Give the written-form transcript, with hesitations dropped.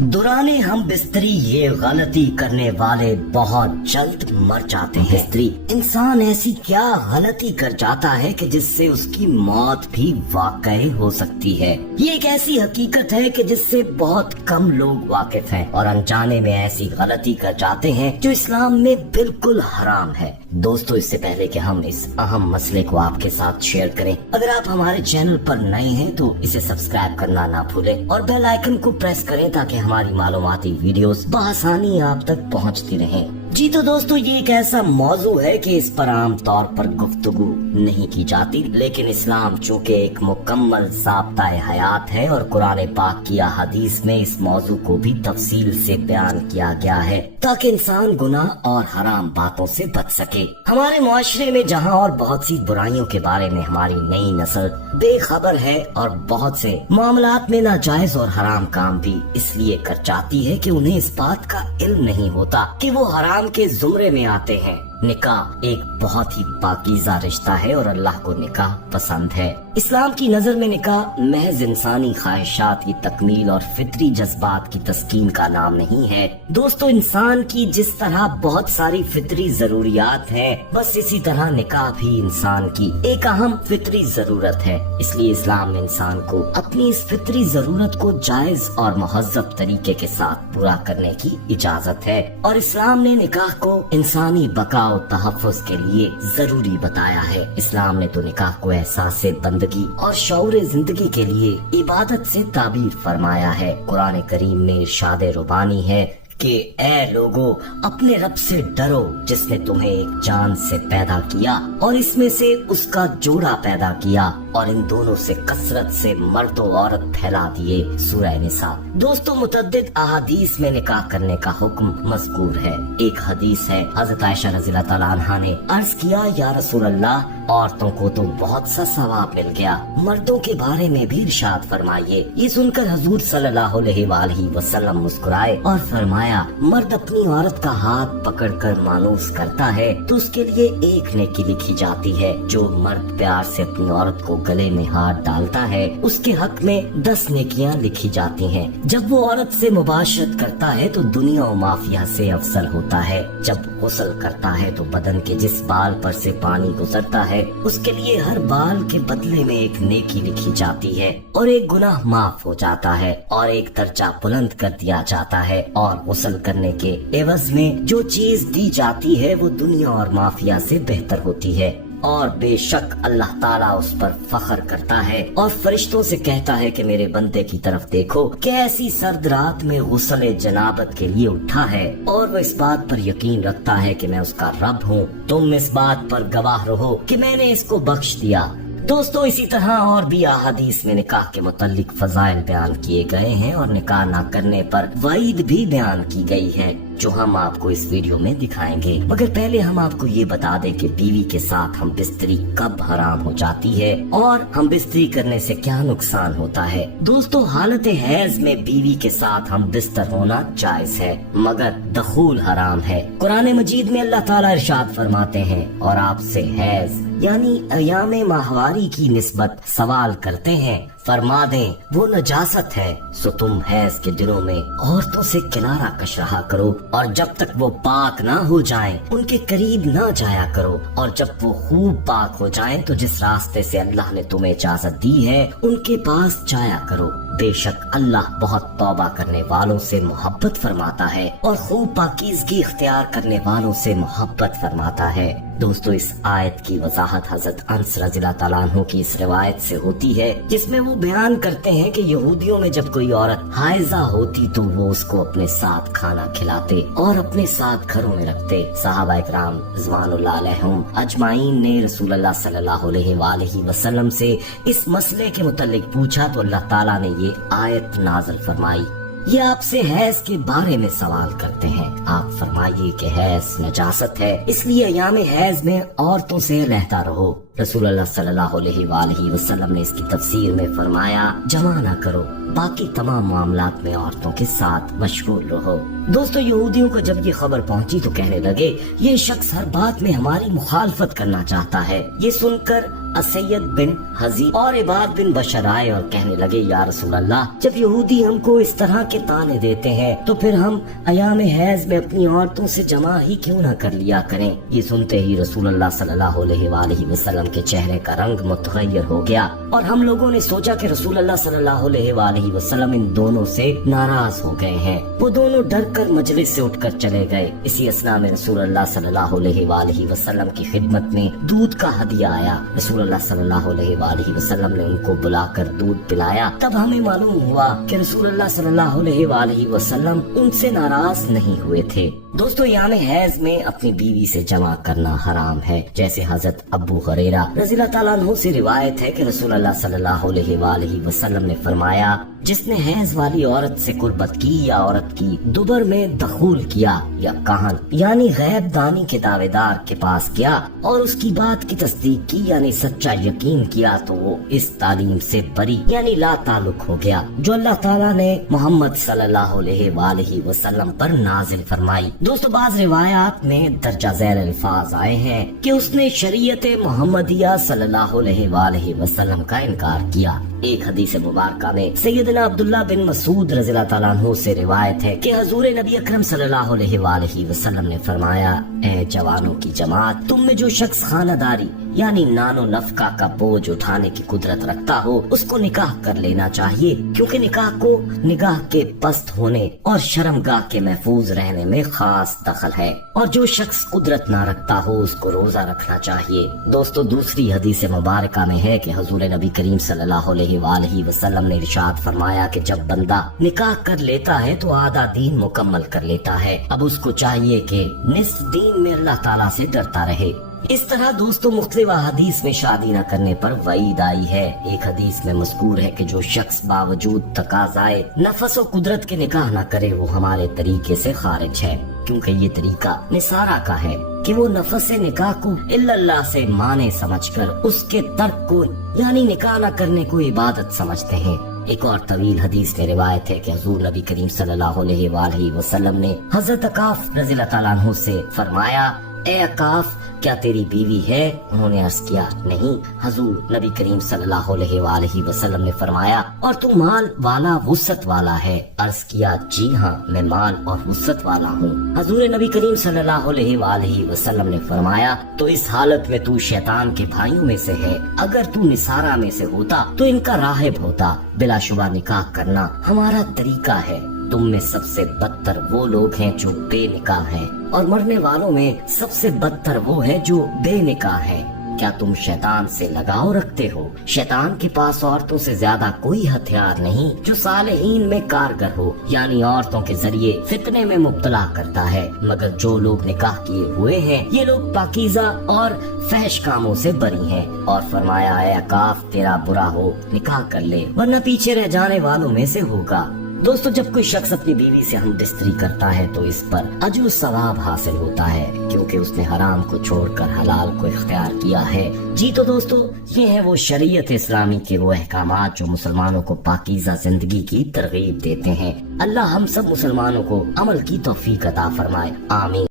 دوران ہم بستری یہ غلطی کرنے والے بہت جلد مر جاتے ہیں۔ بستری انسان ایسی کیا غلطی کر جاتا ہے کہ جس سے اس کی موت بھی واقع ہو سکتی ہے۔ یہ ایک ایسی حقیقت ہے کہ جس سے بہت کم لوگ واقف ہیں اور انجانے میں ایسی غلطی کر جاتے ہیں جو اسلام میں بالکل حرام ہے۔ دوستو، اس سے پہلے کہ ہم اس اہم مسئلے کو آپ کے ساتھ شیئر کریں، اگر آپ ہمارے چینل پر نئے ہیں تو اسے سبسکرائب کرنا نہ بھولیں اور بیل آئیکن کو پریس کریں تاکہ ہماری معلوماتی ویڈیوز بآسانی آپ تک پہنچتی رہیں۔ جی تو دوستو، یہ ایک ایسا موضوع ہے کہ اس پر عام طور پر گفتگو نہیں کی جاتی، لیکن اسلام چونکہ ایک مکمل ضابطۂ حیات ہے اور قرآن پاک کی احادیث میں اس موضوع کو بھی تفصیل سے بیان کیا گیا ہے تاکہ انسان گناہ اور حرام باتوں سے بچ سکے۔ ہمارے معاشرے میں جہاں اور بہت سی برائیوں کے بارے میں ہماری نئی نسل بے خبر ہے اور بہت سے معاملات میں ناجائز اور حرام کام بھی اس لیے کر جاتی ہے کہ انہیں اس بات کا علم نہیں ہوتا کہ وہ حرام کے زمرے میں آتے ہیں۔ نکاح ایک بہت ہی پاکیزہ رشتہ ہے اور اللہ کو نکاح پسند ہے۔ اسلام کی نظر میں نکاح محض انسانی خواہشات کی تکمیل اور فطری جذبات کی تسکین کا نام نہیں ہے۔ دوستو، انسان کی جس طرح بہت ساری فطری ضروریات ہیں، بس اسی طرح نکاح بھی انسان کی ایک اہم فطری ضرورت ہے۔ اس لیے اسلام نے انسان کو اپنی اس فطری ضرورت کو جائز اور مہذب طریقے کے ساتھ پورا کرنے کی اجازت ہے، اور اسلام نے نکاح کو انسانی بقا و تحفظ کے لیے ضروری بتایا ہے۔ اسلام نے تو نکاح کو احساس بندگی اور شعور زندگی کے لیے عبادت سے تعبیر فرمایا ہے۔ قرآن کریم میں ارشاد ربانی ہے کہ اے لوگو، اپنے رب سے ڈرو جس نے تمہیں ایک جان سے پیدا کیا اور اس میں سے اس کا جوڑا پیدا کیا اور ان دونوں سے کثرت سے مرد و عورت پھیلا دیے۔ سورہ نساء۔ دوستو، متعدد احادیث میں نکاح کرنے کا حکم مذکور ہے۔ ایک حدیث ہے، حضرت عائشہ رضی اللہ تعالیٰ عنہا نے عرض کیا، یا رسول اللہ، عورتوں کو تو بہت سا ثواب مل گیا، مردوں کے بارے میں بھی ارشاد فرمائیے۔ یہ سن کر حضور صلی اللہ علیہ وآلہ وسلم مسکرائے اور فرمایا، مرد اپنی عورت کا ہاتھ پکڑ کر مانوس کرتا ہے تو اس کے لیے ایک نیکی لکھی جاتی ہے، جو مرد پیار سے اپنی عورت کو گلے میں ہاتھ ڈالتا ہے اس کے حق میں 10 نیکیاں لکھی جاتی ہیں۔ جب وہ عورت سے مباشرت کرتا ہے تو دنیا و مافیہ سے افضل ہوتا ہے۔ جب غسل کرتا ہے تو بدن کے جس بال پر سے پانی گزرتا ہے اس کے لیے ہر بال کے بدلے میں ایک نیکی لکھی جاتی ہے اور ایک گناہ معاف ہو جاتا ہے اور ایک درجہ بلند کر دیا جاتا ہے، اور غسل کرنے کے عوض میں جو چیز دی جاتی ہے وہ دنیا اور مافیہ سے بہتر ہوتی ہے، اور بے شک اللہ تعالیٰ اس پر فخر کرتا ہے اور فرشتوں سے کہتا ہے کہ میرے بندے کی طرف دیکھو کہ ایسی سرد رات میں غسل جنابت کے لیے اٹھا ہے اور وہ اس بات پر یقین رکھتا ہے کہ میں اس کا رب ہوں۔ تم اس بات پر گواہ رہو کہ میں نے اس کو بخش دیا۔ دوستو، اسی طرح اور بھی احادیث میں نکاح کے متعلق فضائل بیان کیے گئے ہیں اور نکاح نہ کرنے پر وعید بھی بیان کی گئی ہے، جو ہم آپ کو اس ویڈیو میں دکھائیں گے۔ مگر پہلے ہم آپ کو یہ بتا دیں کہ بیوی کے ساتھ ہم بستری کب حرام ہو جاتی ہے اور ہم بستری کرنے سے کیا نقصان ہوتا ہے۔ دوستو، حالت حیض میں بیوی کے ساتھ ہم بستر ہونا جائز ہے، مگر دخول حرام ہے۔ قرآن مجید میں اللہ تعالیٰ ارشاد فرماتے ہیں، اور آپ سے حیض یعنی ایام ماہواری کی نسبت سوال کرتے ہیں، فرما دیں وہ نجاست ہے، سو تم حیض کے دنوں میں عورتوں سے کنارہ کش رہا کرو، اور جب تک وہ پاک نہ ہو جائیں ان کے قریب نہ جایا کرو، اور جب وہ خوب پاک ہو جائیں تو جس راستے سے اللہ نے تمہیں اجازت دی ہے ان کے پاس جایا کرو۔ بے شک اللہ بہت توبہ کرنے والوں سے محبت فرماتا ہے اور خوب پاکیزگی اختیار کرنے والوں سے محبت فرماتا ہے۔ دوستو، اس آیت کی وضاحت حضرت انس رضی اللہ تعالیٰ عنہ کی اس روایت سے ہوتی ہے جس میں وہ بیان کرتے ہیں کہ یہودیوں میں جب کوئی عورت حائضہ ہوتی تو وہ اس کو اپنے ساتھ کھانا کھلاتے اور اپنے ساتھ گھروں میں رکھتے۔ صحابہ اکرام رضوان اللہ علیہم اجمعین نے رسول اللہ صلی اللہ علیہ وآلہ وسلم سے اس مسئلے کے متعلق پوچھا تو اللہ تعالیٰ نے یہ آیت نازل فرمائی۔ یہ آپ سے حیض کے بارے میں سوال کرتے ہیں، آپ فرمائیے کہ حیض نجاست ہے، اس لیے ایام حیض میں عورتوں سے علیحدہ رہو۔ رسول اللہ صلی اللہ علیہ وآلہ وسلم نے اس کی تفسیر میں فرمایا، جمع نہ کرو، باقی تمام معاملات میں عورتوں کے ساتھ مشغول رہو۔ دوستو، یہودیوں کو جب یہ خبر پہنچی تو کہنے لگے، یہ شخص ہر بات میں ہماری مخالفت کرنا چاہتا ہے۔ یہ سن کر اسید بن حزی اور عباد بن بشر آئے اور کہنے لگے یا رسول اللہ، جب یہودی ہم کو اس طرح کے طعنے دیتے ہیں تو پھر ہم ایام حیض میں اپنی عورتوں سے جمع ہی کیوں نہ کر لیا کریں۔ یہ سنتے ہی رسول اللہ صلی اللہ علیہ وآلہ وسلم کے چہرے کا رنگ متغیر ہو گیا اور ہم لوگوں نے سوچا کہ رسول اللہ صلی اللہ علیہ وآلہ وسلم ان دونوں سے ناراض ہو گئے ہیں۔ وہ دونوں ڈر کر مجلس سے اٹھ کر چلے گئے۔ اسی اثنا میں رسول اللہ صلی اللہ علیہ وآلہ وسلم کی خدمت میں دودھ کا ہدیہ آیا۔ رسول اللہ صلی اللہ علیہ وآلہ وسلم نے ان کو بلا کر دودھ پلایا۔ تب ہمیں معلوم ہوا کہ رسول اللہ صلی اللہ علیہ وآلہ وسلم ان سے ناراض نہیں ہوئے تھے۔ دوستو، ایام حیض میں اپنی بیوی سے جمع کرنا حرام ہے، جیسے حضرت ابو ہریرہ رضی اللہ تعالیٰ عنہ سے روایت ہے کہ رسول اللہ صلی اللہ علیہ وآلہ وسلم نے فرمایا، جس نے حیض والی عورت سے قربت کی یا عورت کی دبر میں دخول کیا یا کہن یعنی غیب دانی کے دعوے دار کے پاس گیا اور اس کی بات کی تصدیق کی یعنی سچا یقین کیا، تو وہ اس تعلیم سے بری یعنی لا تعلق ہو گیا جو اللہ تعالیٰ نے محمد صلی اللہ علیہ وآلہ وسلم پر نازل فرمائی۔ دوستو، بعض روایات میں درجہ ذیل الفاظ آئے ہیں کہ اس نے شریعت محمدیہ صلی اللہ علیہ وآلہ وسلم کا انکار کیا۔ ایک حدیث مبارکہ میں سیدنا عبداللہ بن مسعود رضی اللہ تعالیٰ عنہ سے روایت ہے کہ حضور نبی اکرم صلی اللہ علیہ وآلہ وسلم نے فرمایا، اے جوانوں کی جماعت، تم میں جو شخص خانہ داری یعنی نان و نفقہ کا بوجھ اٹھانے کی قدرت رکھتا ہو اس کو نکاح کر لینا چاہیے، کیونکہ نکاح کو نگاہ کے پست ہونے اور شرمگاہ کے محفوظ رہنے میں خاص دخل ہے، اور جو شخص قدرت نہ رکھتا ہو اس کو روزہ رکھنا چاہیے۔ دوستو، دوسری حدیث مبارکہ میں ہے کہ حضور نبی کریم صلی اللہ علیہ وآلہ وسلم نے ارشاد فرمایا کہ جب بندہ نکاح کر لیتا ہے تو آدھا دین مکمل کر لیتا ہے، اب اس کو چاہیے کہ نصف دین میں اللہ تعالیٰ سے ڈرتا رہے۔ اس طرح دوستو، مختلف حدیث میں شادی نہ کرنے پر وعید آئی ہے۔ ایک حدیث میں مذکور ہے کہ جو شخص باوجود تقاضائے نفس و قدرت کے نکاح نہ کرے وہ ہمارے طریقے سے خارج ہے، کیونکہ یہ طریقہ نصارہ کا ہے کہ وہ نفس نکاح کو الا اللہ سے مانے سمجھ کر اس کے ترک کو یعنی نکاح نہ کرنے کو عبادت سمجھتے ہیں۔ ایک اور طویل حدیث میں روایت ہے کہ حضور نبی کریم صلی اللہ علیہ وآلہ وسلم نے حضرت عکاف رضی اللہ تعالیٰ عنہ سے فرمایا، اے عکاف، کیا تیری بیوی ہے؟ انہوں نے عرض کیا، نہیں۔ حضور نبی کریم صلی اللہ علیہ وآلہ وسلم نے فرمایا، اور تو مال والا وسعت والا ہے؟ عرض کیا، جی ہاں، میں مال اور وسعت والا ہوں۔ حضور نبی کریم صلی اللہ علیہ وآلہ وسلم نے فرمایا، تو اس حالت میں تو شیطان کے بھائیوں میں سے ہے، اگر تو نصارہ میں سے ہوتا تو ان کا راہب ہوتا۔ بلا شبہ نکاح کرنا ہمارا طریقہ ہے۔ تم میں سب سے بدتر وہ لوگ ہیں جو بے نکاح ہیں، اور مرنے والوں میں سب سے بدتر وہ ہیں جو بے نکاح ہیں۔ کیا تم شیطان سے لگاؤ رکھتے ہو؟ شیطان کے پاس عورتوں سے زیادہ کوئی ہتھیار نہیں جو صالحین میں کارگر ہو، یعنی عورتوں کے ذریعے فتنے میں مبتلا کرتا ہے، مگر جو لوگ نکاح کیے ہوئے ہیں یہ لوگ پاکیزہ اور فحش کاموں سے بری ہیں۔ اور فرمایا، اے عکاف، تیرا برا ہو نکاح کر لے، ورنہ پیچھے رہ جانے والوں میں سے ہوگا۔ دوستو، جب کوئی شخص اپنی بیوی سے ہم بستری کرتا ہے تو اس پر اجر و ثواب حاصل ہوتا ہے، کیونکہ اس نے حرام کو چھوڑ کر حلال کو اختیار کیا ہے۔ جی تو دوستو، یہ ہے وہ شریعت اسلامی کے وہ احکامات جو مسلمانوں کو پاکیزہ زندگی کی ترغیب دیتے ہیں۔ اللہ ہم سب مسلمانوں کو عمل کی توفیق عطا فرمائے، آمین۔